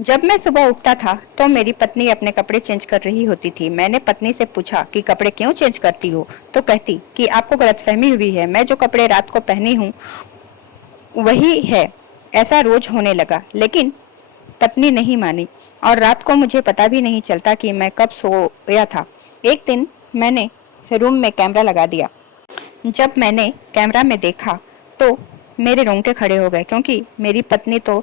जब मैं सुबह उठता था तो मेरी पत्नी अपने कपड़े चेंज कर रही होती थी। मैंने पत्नी से पूछा कि कपड़े क्यों चेंज करती हो, तो कहती कि आपको गलतफहमी हुई है, मैं जो कपड़े रात को पहनी हूँ वही है। ऐसा रोज होने लगा, लेकिन पत्नी नहीं मानी और रात को मुझे पता भी नहीं चलता कि मैं कब सोया था। एक दिन मैंने रूम में कैमरा लगा दिया। जब मैंने कैमरा में देखा तो मेरे रोंगटे खड़े हो गए, क्योंकि मेरी पत्नी तो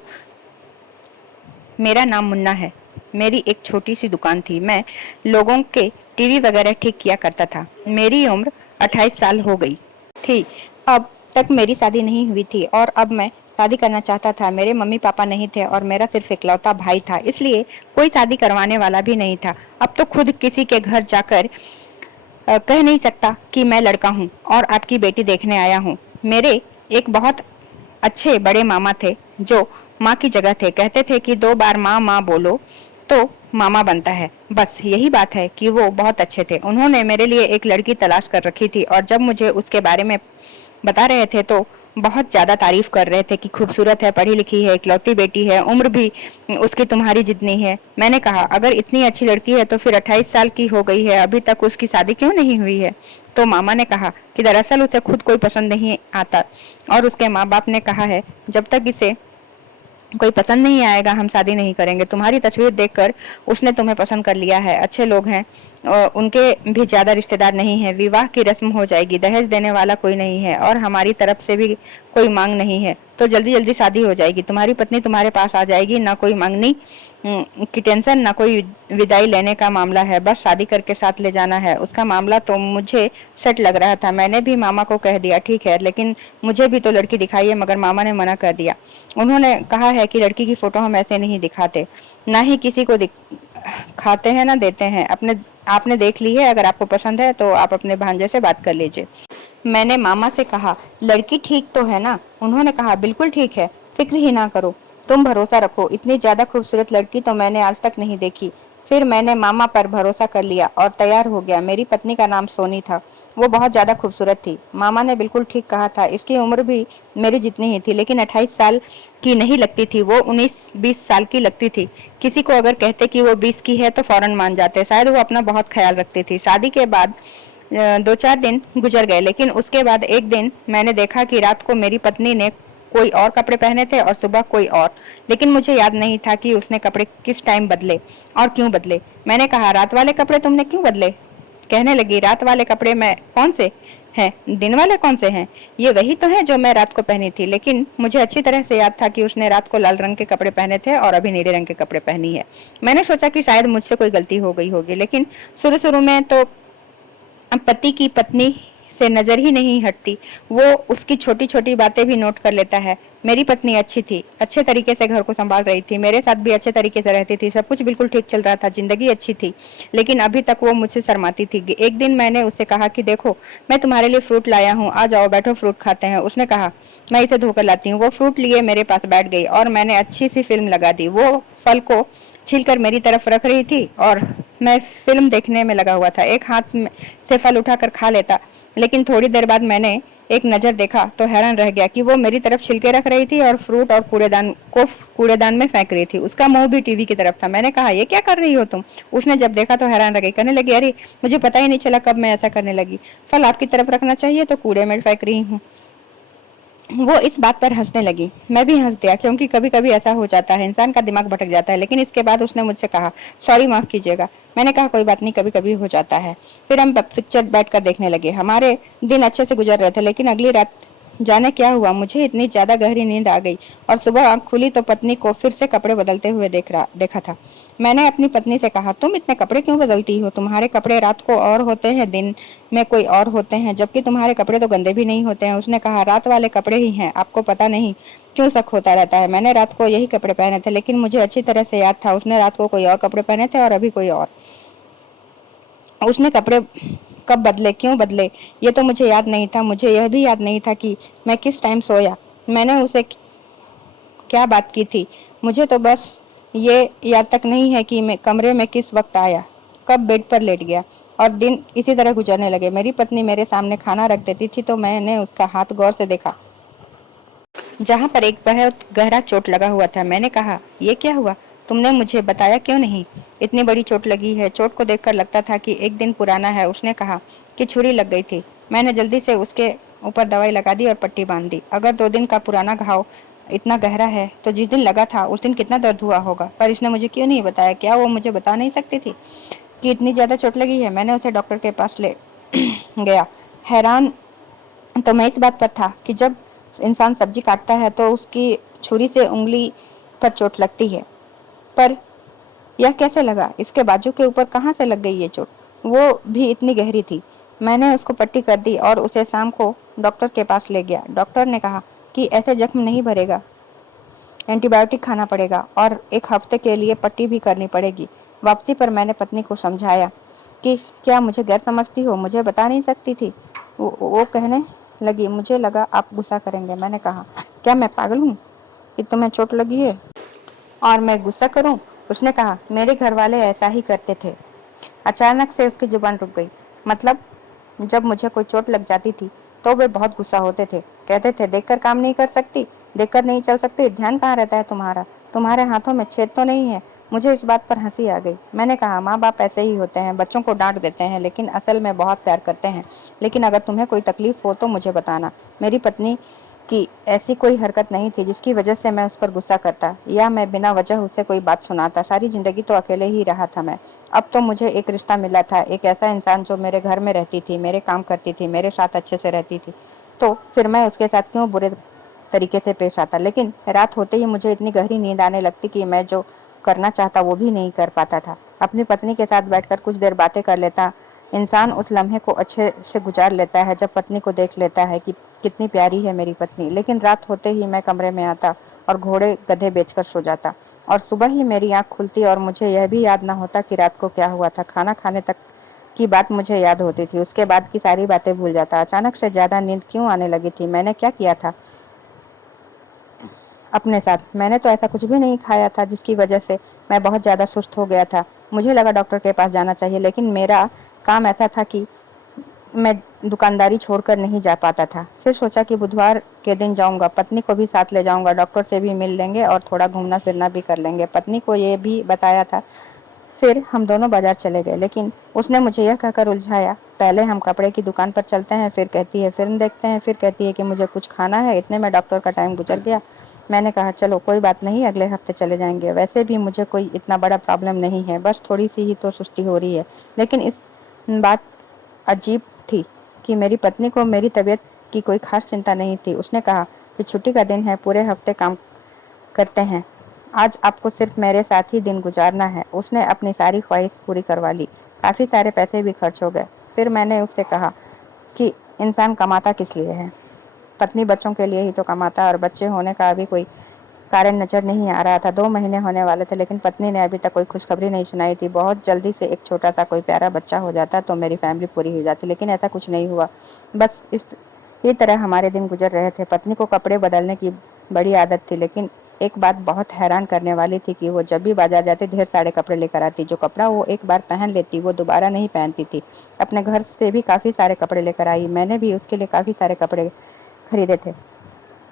मेरा नाम मुन्ना है। मेरी एक छोटी सी दुकान थी। मैं लोगों के टीवी वगैरह ठीक किया करता था। मेरी उम्र 28 साल हो गई थी। अब तक मेरी शादी नहीं हुई थी और अब मैं शादी करना चाहता था। मेरे मम्मी पापा नहीं थे और मेरा सिर्फ इकलौता भाई था, इसलिए कोई शादी करवाने वाला भी नहीं था। अब तो खुद किसी के घर जाकर कह नहीं सकता कि मैं लड़का हूँ और आपकी बेटी देखने आया हूँ। मेरे एक बहुत अच्छे बड़े मामा थे जो माँ की जगह थे। कहते थे कि 2 बार माँ माँ बोलो तो मामा बनता है। बस यही बात है कि वो बहुत अच्छे थे। उन्होंने मेरे लिए एक लड़की तलाश कर रखी थी और जब मुझे उसके बारे में बता रहे थे तो बहुत ज्यादा तारीफ कर रहे थे कि खूबसूरत है, पढ़ी लिखी है, इकलौती बेटी है, उम्र भी उसकी तुम्हारी जितनी है। मैंने कहा अगर इतनी अच्छी लड़की है तो फिर 28 साल की हो गई है, अभी तक उसकी शादी क्यों नहीं हुई है? तो मामा ने कहा कि दरअसल उसे खुद कोई पसंद नहीं आता और उसके माँ बाप ने कहा है जब तक इसे कोई पसंद नहीं आएगा हम शादी नहीं करेंगे। तुम्हारी तस्वीर देखकर उसने तुम्हें पसंद कर लिया है, अच्छे लोग हैं और उनके भी ज्यादा रिश्तेदार नहीं है। विवाह की रस्म हो जाएगी, दहेज देने वाला कोई नहीं है और हमारी तरफ से भी कोई मांग नहीं है, तो जल्दी जल्दी शादी हो जाएगी। तुम्हारी पत्नी तुम्हारे पास आ जाएगी, ना कोई मांगनी की टेंशन, ना कोई विदाई लेने का मामला है, बस शादी करके साथ ले जाना है। उसका मामला तो मुझे सेट लग रहा था। मैंने भी मामा को कह दिया ठीक है, लेकिन मुझे भी तो लड़की दिखाई है, मगर मामा ने मना कर दिया। उन्होंने कहा है कि लड़की की फोटो हम ऐसे नहीं दिखाते, ना ही किसी को दिखाते हैं ना देते हैं। अपने आपने देख ली है, अगर आपको पसंद है तो आप अपने भांजे से बात कर लीजिए। मैंने मामा से कहा लड़की ठीक तो है ना? उन्होंने कहा बिल्कुल ठीक है, फिक्र ही ना करो, तुम भरोसा रखो। इतनी ज्यादा खूबसूरत लड़की तो मैंने आज तक नहीं देखी। फिर मैंने मामा पर भरोसा कर लिया और तैयार हो गया। मेरी पत्नी का नाम सोनी था। वो बहुत ज्यादा खूबसूरत थी। मामा ने बिल्कुल ठीक कहा था। इसकी उम्र भी मेरी जितनी ही थी, लेकिन 28 साल की नहीं लगती थी, वो 19-20 साल की लगती थी। किसी को अगर कहते कि वो 20 की है तो फौरन मान जाते। शायद वो अपना बहुत ख्याल रखती थी। शादी के बाद 2-4 दिन गुजर गए, लेकिन उसके बाद एक दिन मैंने देखा कि रात को मेरी पत्नी ने कोई और कपड़े पहने थे और सुबह कोई और, लेकिन मुझे याद नहीं था कि उसने कपड़े किस टाइम बदले और क्यों बदले। मैंने कहा रात वाले कपड़े तुमने क्यों बदले? कहने लगी रात वाले कपड़े में कौन से हैं, दिन वाले कौन से हैं? ये वही तो हैं जो मैं रात को पहनी थी। लेकिन मुझे अच्छी तरह से याद था कि उसने रात को लाल रंग के कपड़े पहने थे और अभी नीले रंग के कपड़े पहनी है। मैंने सोचा कि शायद मुझसे कोई गलती हो गई होगी, लेकिन शुरू शुरू में तो पति की पत्नी से नजर ही नहीं हटती। वो उसकी छोटी छोटी बातें भी नोट कर लेता है। मेरी पत्नी अच्छी थी, अच्छे तरीके से घर को संभाल रही थी, मेरे साथ भी अच्छे तरीके से रहती थी, सब कुछ बिल्कुल ठीक चल रहा था, जिंदगी अच्छी थी। लेकिन अभी तक वो मुझसे शर्माती थी। एक दिन मैंने उससे कहा कि देखो मैं तुम्हारे लिए फ्रूट लाया हूँ, आ जाओ बैठो फ्रूट खाते हैं। उसने कहा मैं इसे धोकर लाती हूँ। वो फ्रूट लिए मेरे पास बैठ गई और मैंने अच्छी सी फिल्म लगा दी। वो फल को छीलकर मेरी तरफ रख रही थी और मैं फिल्म देखने में लगा हुआ था। एक हाथ से फल उठाकर खा लेता, लेकिन थोड़ी देर बाद मैंने एक नजर देखा तो हैरान रह गया कि वो मेरी तरफ छिलके रख रही थी और फ्रूट और कूड़ेदान में फेंक रही थी। उसका मुंह भी टीवी की तरफ था। मैंने कहा ये क्या कर रही हो तुम? उसने जब देखा तो हैरान रह गई, कहने लगी अरे मुझे पता ही नहीं चला कब मैं ऐसा करने लगी। फल आपकी तरफ रखना चाहिए तो कूड़े में फेंक रही हूँ। वो इस बात पर हंसने लगी। मैं भी हंस दिया, क्योंकि कभी कभी ऐसा हो जाता है, इंसान का दिमाग भटक जाता है। लेकिन इसके बाद उसने मुझसे कहा सॉरी माफ कीजिएगा। मैंने कहा कोई बात नहीं, कभी कभी हो जाता है। फिर हम पिक्चर बैठकर देखने लगे। हमारे दिन अच्छे से गुजर रहे थे, लेकिन अगली रात जाने क्या हुआ, मुझे इतनी ज्यादा गहरी नींद आ गई और सुबह आंख खुली तो पत्नी को फिर से कपड़े बदलते हुए देखा था। मैंने अपनी पत्नी से कहा तुम इतने कपड़े क्यों बदलती हो? तुम्हारे कपड़े रात को और होते हैं, दिन में कोई और होते हैं, जबकि तुम्हारे कपड़े तो गंदे भी नहीं होते हैं। उसने कहा रात वाले कपड़े ही हैं, आपको पता नहीं क्यों शक होता रहता है। मैंने रात को यही कपड़े पहने थे, लेकिन मुझे अच्छी तरह से याद था उसने रात को कोई और कपड़े पहने थे और अभी कोई और। उसने कपड़े कब बदले, क्यों बदले, ये तो मुझे याद नहीं था। मुझे यह भी याद नहीं था कि मैं किस टाइम सोया, मैंने उसे क्या बात की थी। मुझे तो बस ये याद तक नहीं है कि मैं कमरे में किस वक्त आया, कब बेड पर लेट गया। और दिन इसी तरह गुजरने लगे। मेरी पत्नी मेरे सामने खाना रख देती थी तो मैंने उसका हाथ गौर से देखा, जहाँ पर एक बहुत गहरा चोट लगा हुआ था। मैंने कहा ये क्या हुआ? तुमने मुझे बताया क्यों नहीं? इतनी बड़ी चोट लगी है, चोट को देखकर लगता था कि एक दिन पुराना है। उसने कहा कि छुरी लग गई थी। मैंने जल्दी से उसके ऊपर दवाई लगा दी और पट्टी बांध दी। अगर 2 दिन का पुराना घाव इतना गहरा है तो जिस दिन लगा था उस दिन कितना दर्द हुआ होगा। पर इसने मुझे क्यों नहीं बताया? क्या वो मुझे बता नहीं सकती थी कि इतनी ज्यादा चोट लगी है? मैंने उसे डॉक्टर के पास ले गया। हैरान तो मैं इस बात पर था कि जब इंसान सब्जी काटता है तो उसकी छुरी से उंगली पर चोट लगती है, पर यह कैसे लगा? इसके बाजू के ऊपर कहाँ से लग गई ये चोट? वो भी इतनी गहरी थी। मैंने उसको पट्टी कर दी और उसे शाम को डॉक्टर के पास ले गया। डॉक्टर ने कहा कि ऐसे जख्म नहीं भरेगा, एंटीबायोटिक खाना पड़ेगा और 1 हफ्ते के लिए पट्टी भी करनी पड़ेगी। वापसी पर मैंने पत्नी को समझाया कि क्या मुझे गैर समझती हो, मुझे बता नहीं सकती थी? वो कहने लगी, मुझे लगा आप गुस्सा करेंगे। मैंने कहा, क्या मैं पागल हूँ कि तुम्हें चोट लगी है और मैं गुस्सा करूं? उसने कहा, मेरे घर वाले ऐसा ही करते थे। अचानक से उसकी जुबान रुक गई। मतलब? जब मुझे कोई चोट लग जाती थी तो वे बहुत गुस्सा होते थे। कहते थे, देखकर काम नहीं कर सकती, देखकर नहीं चल सकती, ध्यान कहाँ रहता है तुम्हारा? तुम्हारे हाथों में छेद तो नहीं है? मुझे इस बात पर हंसी आ गई। मैंने कहा, माँ बाप ऐसे ही होते हैं, बच्चों को डांट देते हैं लेकिन असल में बहुत प्यार करते हैं। लेकिन अगर तुम्हें कोई तकलीफ हो तो मुझे बताना। मेरी पत्नी की ऐसी कोई हरकत नहीं थी जिसकी वजह से मैं उस पर गुस्सा करता या मैं बिना वजह उससे कोई बात सुनाता। सारी जिंदगी तो अकेले ही रहा था मैं। अब तो मुझे एक रिश्ता मिला था, एक ऐसा इंसान जो मेरे घर में रहती थी, मेरे काम करती थी, मेरे साथ अच्छे से रहती थी। तो फिर मैं उसके साथ क्यों बुरे तरीके से पेश आता? लेकिन रात होते ही मुझे इतनी गहरी नींद आने लगती कि मैं जो करना चाहता वो भी नहीं कर पाता था। अपनी पत्नी के साथ बैठकर कुछ देर बातें कर लेता। इंसान उस लम्हे को अच्छे से गुजार लेता है जब पत्नी को देख लेता है कि कितनी प्यारी है मेरी पत्नी। लेकिन रात होते ही मैं कमरे में आता और घोड़े गधे बेचकर सो जाता और सुबह ही मेरी आंख खुलती और मुझे यह भी याद ना होता कि रात को क्या हुआ था। खाना खाने तक की बात मुझे याद होती थी, उसके बाद की सारी बातें भूल जाता। अचानक से ज्यादा नींद क्यों आने लगी थी? मैंने क्या किया था अपने साथ? मैंने तो ऐसा कुछ भी नहीं खाया था जिसकी वजह से मैं बहुत ज़्यादा सुस्त हो गया था। मुझे लगा डॉक्टर के पास जाना चाहिए, लेकिन मेरा काम ऐसा था कि मैं दुकानदारी छोड़कर नहीं जा पाता था। फिर सोचा कि बुधवार के दिन जाऊंगा, पत्नी को भी साथ ले जाऊंगा, डॉक्टर से भी मिल लेंगे और थोड़ा घूमना फिरना भी कर लेंगे। पत्नी को ये भी बताया था। फिर हम दोनों बाजार चले गए, लेकिन उसने मुझे यह कहकर उलझाया, पहले हम कपड़े की दुकान पर चलते हैं, फिर कहती है फिल्म देखते हैं, फिर कहती है कि मुझे कुछ खाना है। इतने में डॉक्टर का टाइम गुजर गया। मैंने कहा, चलो कोई बात नहीं, अगले हफ्ते चले जाएंगे। वैसे भी मुझे कोई इतना बड़ा प्रॉब्लम नहीं है, बस थोड़ी सी ही तो सुस्ती हो रही है। लेकिन इस बात अजीब थी कि मेरी पत्नी को मेरी तबीयत की कोई खास चिंता नहीं थी। उसने कहा कि छुट्टी का दिन है, पूरे हफ्ते काम करते हैं, आज आपको सिर्फ मेरे साथ ही दिन गुजारना है। उसने अपनी सारी ख्वाहिश पूरी करवा ली। काफ़ी सारे पैसे भी खर्च हो गए। फिर मैंने उससे कहा कि इंसान कमाता किस लिए है? पत्नी बच्चों के लिए ही तो कमाता है और बच्चे होने का अभी कोई कारण नजर नहीं आ रहा था। 2 महीने होने वाले थे लेकिन पत्नी ने अभी तक कोई खुशखबरी नहीं सुनाई थी। बहुत जल्दी से एक छोटा सा कोई प्यारा बच्चा हो जाता तो मेरी फैमिली पूरी हो जाती, लेकिन ऐसा कुछ नहीं हुआ। बस इस तरह हमारे दिन गुजर रहे थे। पत्नी को कपड़े बदलने की बड़ी आदत थी, लेकिन एक बात बहुत हैरान करने वाली थी कि वो जब भी बाजार जाती ढेर सारे कपड़े लेकर आती। जो कपड़ा वो एक बार पहन लेती वो दोबारा नहीं पहनती थी। अपने घर से भी काफ़ी सारे कपड़े लेकर आई। मैंने भी उसके लिए काफ़ी सारे कपड़े खरीदे थे।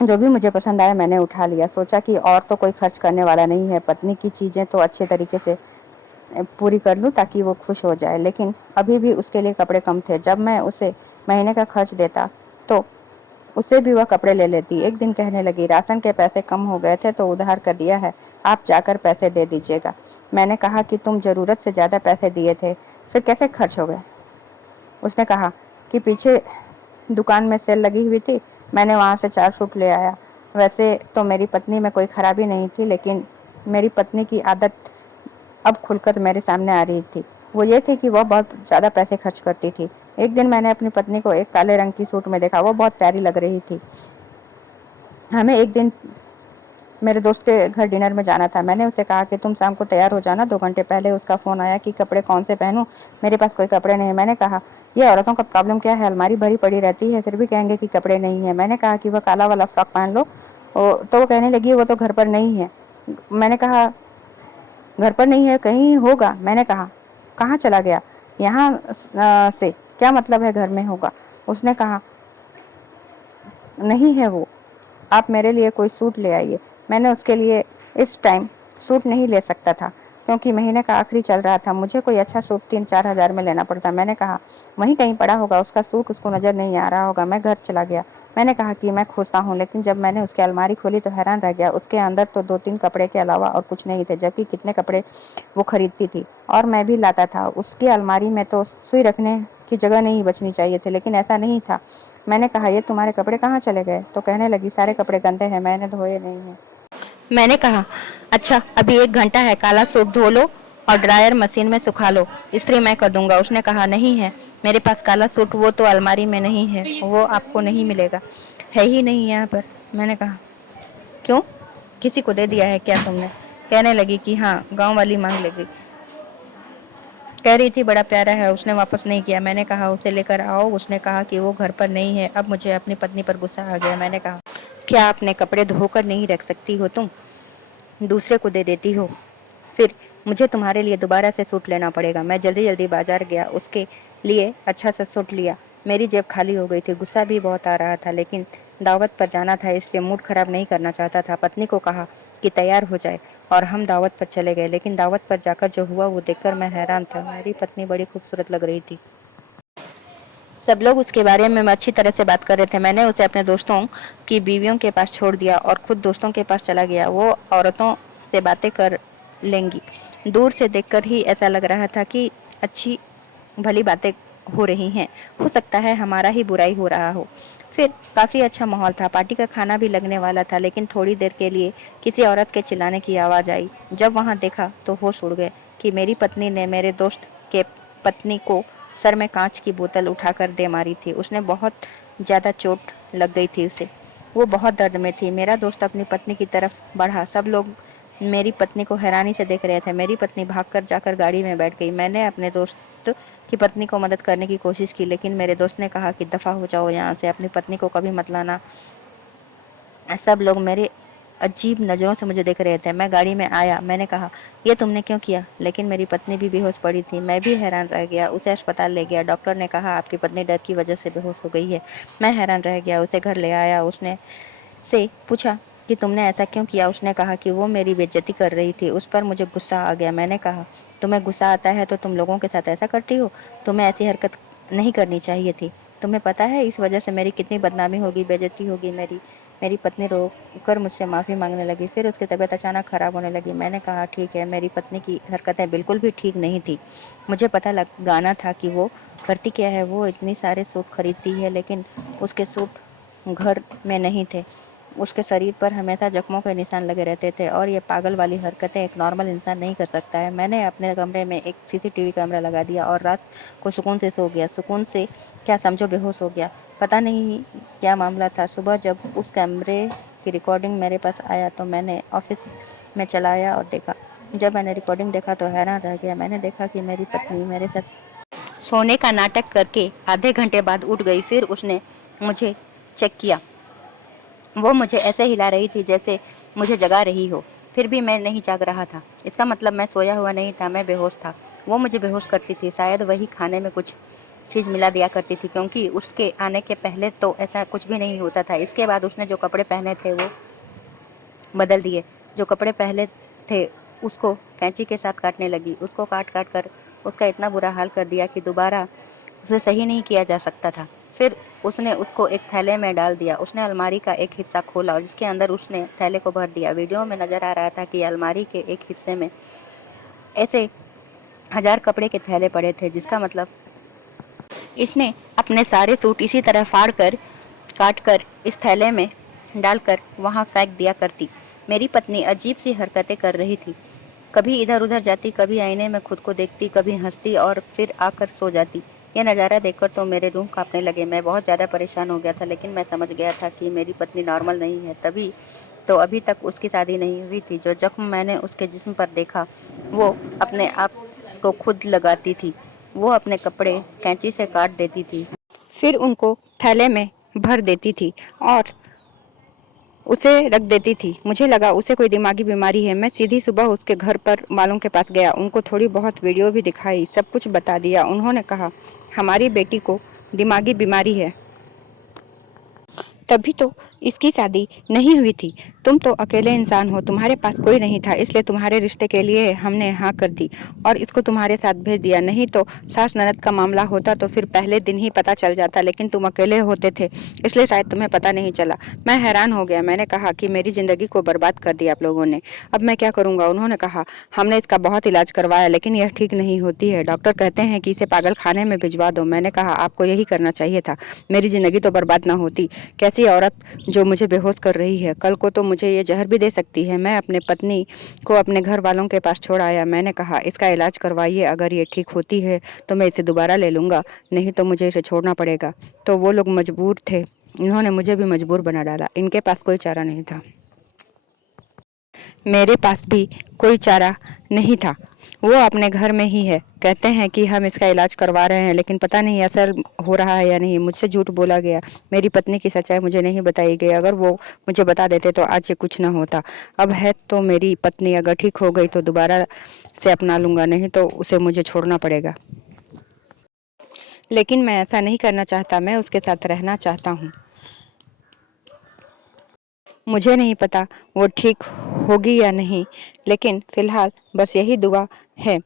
जो भी मुझे पसंद आया मैंने उठा लिया। सोचा कि और तो कोई खर्च करने वाला नहीं है, पत्नी की चीज़ें तो अच्छे तरीके से पूरी कर लूँ ताकि वो खुश हो जाए। लेकिन अभी भी उसके लिए कपड़े कम थे। जब मैं उसे महीने का खर्च देता तो उसे भी वह कपड़े ले लेती। एक दिन कहने लगी, राशन के पैसे कम हो गए थे तो उधार कर दिया है, आप जाकर पैसे दे दीजिएगा। मैंने कहा कि तुम ज़रूरत से ज़्यादा पैसे दिए थे, फिर कैसे खर्च हो गए? उसने कहा कि पीछे दुकान में सेल लगी हुई थी, मैंने वहाँ से 4 सूट ले आया। वैसे तो मेरी पत्नी में कोई खराबी नहीं थी, लेकिन मेरी पत्नी की आदत अब खुलकर मेरे सामने आ रही थी। वो ये थी कि वह बहुत ज़्यादा पैसे खर्च करती थी। एक दिन मैंने अपनी पत्नी को एक काले रंग की सूट में देखा, वो बहुत प्यारी लग रही थी। हमें एक दिन मेरे दोस्त के घर डिनर में जाना था। मैंने उसे कहा कि तुम शाम को तैयार हो जाना। 2 घंटे पहले उसका फ़ोन आया कि कपड़े कौन से पहनूं, मेरे पास कोई कपड़े नहीं। मैंने कहा, ये औरतों का प्रॉब्लम क्या है, अलमारी भरी पड़ी रहती है फिर भी कहेंगे कि कपड़े नहीं है। मैंने कहा कि वह काला वाला फ्रॉक पहन लो। तो वो कहने लगी, वो तो घर पर नहीं है। मैंने कहा, घर पर नहीं है, कहीं होगा। मैंने कहा, कहाँ चला गया? यहाँ से क्या मतलब है घर में होगा? उसने कहा, नहीं है वो, आप मेरे लिए कोई सूट ले आइए। मैंने उसके लिए इस टाइम सूट नहीं ले सकता था क्योंकि महीने का आखिरी चल रहा था। मुझे कोई अच्छा सूट 3-4 हज़ार में लेना पड़ता। मैंने कहा वहीं कहीं पड़ा होगा, उसका सूट उसको नज़र नहीं आ रहा होगा। मैं घर चला गया। मैंने कहा कि मैं खोजता हूँ, लेकिन जब मैंने उसकी अलमारी खोली तो हैरान रह गया। उसके अंदर तो 2-3 कपड़े के अलावा और कुछ नहीं थे, जबकि कितने कपड़े वो खरीदती थी और मैं भी लाता था। उसकी अलमारी में तो सुई रखने की जगह नहीं बचनी चाहिए थी, लेकिन ऐसा नहीं था। मैंने कहा ये तुम्हारे कपड़े कहाँ चले गए? तो कहने लगी सारे कपड़े गंदे हैं, मैंने धोए नहीं हैं। मैंने कहा अच्छा, अभी 1 घंटा है, काला सूट धो लो और ड्रायर मशीन में सुखा लो, इस्त्री मैं कर दूंगा। उसने कहा नहीं है मेरे पास काला सूट, वो तो अलमारी में नहीं है, वो आपको नहीं मिलेगा, है ही नहीं यहाँ पर। मैंने कहा क्यों, किसी को दे दिया है क्या तुमने? कहने लगी कि हाँ, गांव वाली मांग लेगी, कह रही थी बड़ा प्यारा है, उसने वापस नहीं किया। मैंने कहा उसे लेकर आओ। उसने कहा कि वो घर पर नहीं है। अब मुझे अपनी पत्नी पर गुस्सा आ गया। मैंने कहा क्या अपने कपड़े धोकर नहीं रख सकती हो तुम, दूसरे को दे देती हो? फिर मुझे तुम्हारे लिए दोबारा से सूट लेना पड़ेगा। मैं जल्दी जल्दी बाजार गया, उसके लिए अच्छा सा सूट लिया। मेरी जेब खाली हो गई थी, गुस्सा भी बहुत आ रहा था, लेकिन दावत पर जाना था इसलिए मूड खराब नहीं करना चाहता था। पत्नी को कहा कि तैयार हो जाए और हम दावत पर चले गए, लेकिन दावत पर जाकर जो हुआ वो देखकर मैं हैरान था। मेरी पत्नी बड़ी खूबसूरत लग रही थी। सब लोग उसके बारे में अच्छी तरह से बात कर रहे थे। मैंने उसे अपने दोस्तों की बीवियों के पास छोड़ दिया और खुद दोस्तों के पास चला गया। वो औरतों से बातें कर लेंगी। दूर से देखकर ही ऐसा लग रहा था कि अच्छी भली बातें हो रही हैं, हो सकता है हमारा ही बुराई हो रहा हो। फिर काफ़ी अच्छा माहौल था, पार्टी का खाना भी लगने वाला था, लेकिन थोड़ी देर के लिए किसी औरत के चिल्लाने की आवाज़ आई। जब वहाँ देखा तो होश उड़ गए कि मेरी पत्नी ने मेरे दोस्त के पत्नी को सर में कांच की बोतल उठाकर दे मारी थी। उसने बहुत ज़्यादा चोट लग गई थी उसे, वो बहुत दर्द में थी। मेरा दोस्त अपनी पत्नी की तरफ बढ़ा। सब लोग मेरी पत्नी को हैरानी से देख रहे थे। मेरी पत्नी भागकर जाकर गाड़ी में बैठ गई। मैंने अपने दोस्त की पत्नी को मदद करने की कोशिश की, लेकिन मेरे दोस्त ने कहा कि दफ़ा हो जाओ यहाँ से, अपनी पत्नी को कभी मत लाना। सब लोग मेरे अजीब नज़रों से मुझे देख रहे थे। मैं गाड़ी में आया। मैंने कहा ये तुमने क्यों किया? लेकिन मेरी पत्नी भी बेहोश पड़ी थी। मैं भी हैरान रह गया। उसे अस्पताल ले गया। डॉक्टर ने कहा आपकी पत्नी डर की वजह से बेहोश हो गई है। मैं हैरान रह गया। उसे घर ले आया। उसने से पूछा कि तुमने ऐसा क्यों किया? उसने कहा कि वो मेरी बेइज्जती कर रही थी। उस पर मुझे गुस्सा आ गया। मैंने कहा तुम्हें गुस्सा आता है तो तुम लोगों के साथ ऐसा करती हो? तुम्हें ऐसी हरकत नहीं करनी चाहिए थी। तुम्हें पता है इस वजह से मेरी कितनी बदनामी होगी, बेइज्जती होगी मेरी। मेरी पत्नी रो कर मुझसे माफ़ी मांगने लगी। फिर उसकी तबीयत अचानक ख़राब होने लगी। मैंने कहा ठीक है, मेरी पत्नी की हरकतें बिल्कुल भी ठीक नहीं थी। मुझे पता लगाना था कि वो करती क्या है। वो इतनी सारे सूट खरीदती है, लेकिन उसके सूट घर में नहीं थे। उसके शरीर पर हमेशा जख्मों के निशान लगे रहते थे और ये पागल वाली हरकतें एक नॉर्मल इंसान नहीं कर सकता है। मैंने अपने कमरे में एक सीसीटीवी कैमरा लगा दिया और रात को सुकून से सो गया। सुकून से क्या समझो, बेहोश हो गया। पता नहीं क्या मामला था। सुबह जब उस कैमरे की रिकॉर्डिंग मेरे पास आया तो मैंने ऑफिस में चलाया और देखा। जब मैंने रिकॉर्डिंग देखा तो हैरान रह गया। मैंने देखा कि मेरी पत्नी मेरे साथ सोने का नाटक करके आधे घंटे बाद उठ गई। फिर उसने मुझे चेक किया। वो मुझे ऐसे हिला रही थी जैसे मुझे जगा रही हो, फिर भी मैं नहीं जाग रहा था। इसका मतलब मैं सोया हुआ नहीं था, मैं बेहोश था। वो मुझे बेहोश करती थी। शायद वही खाने में कुछ चीज़ मिला दिया करती थी, क्योंकि उसके आने के पहले तो ऐसा कुछ भी नहीं होता था। इसके बाद उसने जो कपड़े पहने थे वो बदल दिए। जो कपड़े पहले थे उसको कैंची के साथ काटने लगी। उसको काट काट कर उसका इतना बुरा हाल कर दिया कि दोबारा उसे सही नहीं किया जा सकता था। फिर उसने उसको एक थैले में डाल दिया। उसने अलमारी का एक हिस्सा खोला जिसके अंदर उसने थैले को भर दिया। वीडियो में नज़र आ रहा था कि अलमारी के एक हिस्से में ऐसे 1000 कपड़े के थैले पड़े थे, जिसका मतलब इसने अपने सारे सूट इसी तरह फाड़ कर काट कर इस थैले में डालकर वहाँ फेंक दिया करती। मेरी पत्नी अजीब सी हरकतें कर रही थी। कभी इधर उधर जाती, कभी आईने में खुद को देखती, कभी हंसती और फिर आकर सो जाती। यह नज़ारा देखकर तो मेरे रूह कांपने लगे। मैं बहुत ज़्यादा परेशान हो गया था, लेकिन मैं समझ गया था कि मेरी पत्नी नॉर्मल नहीं है। तभी तो अभी तक उसकी शादी नहीं हुई थी। जो जख्म मैंने उसके जिस्म पर देखा वो अपने आप को खुद लगाती थी। वो अपने कपड़े कैंची से काट देती थी, फिर उनको थैले में भर देती थी और उसे रख देती थी। मुझे लगा उसे कोई दिमागी बीमारी है। मैं सीधी सुबह उसके घर पर वालों के पास गया। उनको थोड़ी बहुत वीडियो भी दिखाई, सब कुछ बता दिया। उन्होंने कहा हमारी बेटी को दिमागी बीमारी है, तभी तो इसकी शादी नहीं हुई थी। तुम तो अकेले इंसान हो, तुम्हारे पास कोई नहीं था, इसलिए तुम्हारे रिश्ते के लिए हमने हाँ कर दी और इसको तुम्हारे साथ भेज दिया। नहीं तो सास ननद का मामला होता तो फिर पहले दिन ही पता चल जाता, लेकिन तुम अकेले होते थे इसलिए शायद तुम्हें पता नहीं चला। मैं हैरान हो गया। मैंने कहा कि मेरी ज़िंदगी को बर्बाद कर दिया आप लोगों ने, अब मैं क्या करूँगा। उन्होंने कहा हमने इसका बहुत इलाज करवाया लेकिन यह ठीक नहीं होती है, डॉक्टर कहते हैं कि इसे पागल खाने में भिजवा दो। मैंने कहा आपको यही करना चाहिए था, मेरी ज़िंदगी तो बर्बाद ना होती। कैसी औरत जो मुझे बेहोश कर रही है, कल को तो मुझे ये जहर भी दे सकती है। मैं अपने पत्नी को अपने घर वालों के पास छोड़ आया। मैंने कहा इसका इलाज करवाइए, अगर ये ठीक होती है तो मैं इसे दोबारा ले लूँगा, नहीं तो मुझे इसे छोड़ना पड़ेगा। तो वो लोग मजबूर थे, इन्होंने मुझे भी मजबूर बना डाला। इनके पास कोई चारा नहीं था, मेरे पास भी कोई चारा नहीं था। वो अपने घर में ही है, कहते हैं कि हम इसका इलाज करवा रहे हैं लेकिन पता नहीं असर हो रहा है या नहीं। मुझसे झूठ बोला गया, मेरी पत्नी की सच्चाई मुझे नहीं बताई गई। अगर वो मुझे बता देते तो आज ये कुछ ना होता। अब है तो मेरी पत्नी, अगर ठीक हो गई तो दोबारा से अपना लूँगा, नहीं तो उसे मुझे छोड़ना पड़ेगा। लेकिन मैं ऐसा नहीं करना चाहता, मैं उसके साथ रहना चाहता हूँ। मुझे नहीं पता वो ठीक होगी या नहीं, लेकिन फ़िलहाल बस यही दुआ है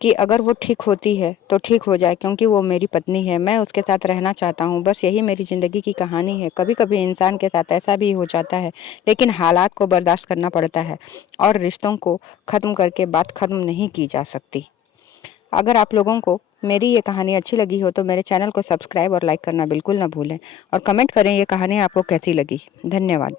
कि अगर वो ठीक होती है तो ठीक हो जाए, क्योंकि वो मेरी पत्नी है, मैं उसके साथ रहना चाहता हूँ। बस यही मेरी ज़िंदगी की कहानी है। कभी-कभी इंसान के साथ ऐसा भी हो जाता है, लेकिन हालात को बर्दाश्त करना पड़ता है और रिश्तों को ख़त्म करके बात ख़त्म नहीं की जा सकती। अगर आप लोगों को मेरी ये कहानी अच्छी लगी हो तो मेरे चैनल को सब्सक्राइब और लाइक करना बिल्कुल ना भूलें और कमेंट करें ये कहानी आपको कैसी लगी। धन्यवाद।